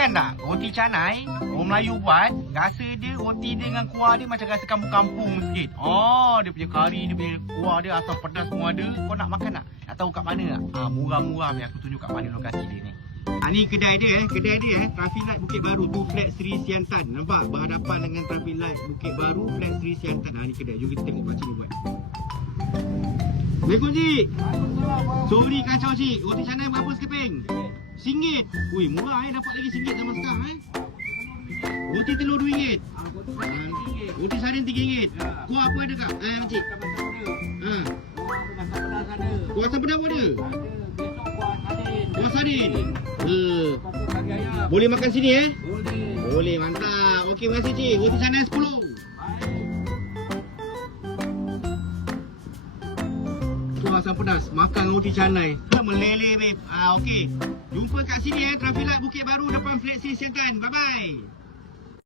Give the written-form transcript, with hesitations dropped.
makan tak? Roti canai, orang Melayu buat. Rasa dia, roti dia dengan kuah dia macam rasa kampung-kampung sikit. Oh, dia punya kari, dia punya kuah dia, asam pedas semua ada. Kau nak makan tak? Nak tahu kat mana tak? Murah-murah ni, aku tunjuk kat mana lokasi dia ni. Ni kedai dia Traffic Light Bukit Baru tu, Flat Sri Siantan. Nampak? Berhadapan dengan Traffic Light Bukit Baru, Flat Sri Siantan. Ni kedai. Jom kita tengok macam ni buat. Assalamualaikum cik. Sorry kacau cik. Roti canai berapa sekeping? RM1. Ui, murah dapat lagi RM1 zaman sekarang Roti telur RM2. Roti sardin RM3. Kuah apa ada kak? Cik. Kuah asam pedas ada? Kuah sardin. Boleh makan sini Boleh, mantap. Okey, terima kasih cik. Roti canai 10. Asam pedas, makan roti canai. Meleleh babe. Okey. Jumpa kat sini Traffic Light Bukit Baru depan Flat Sri Siantan. Bye bye.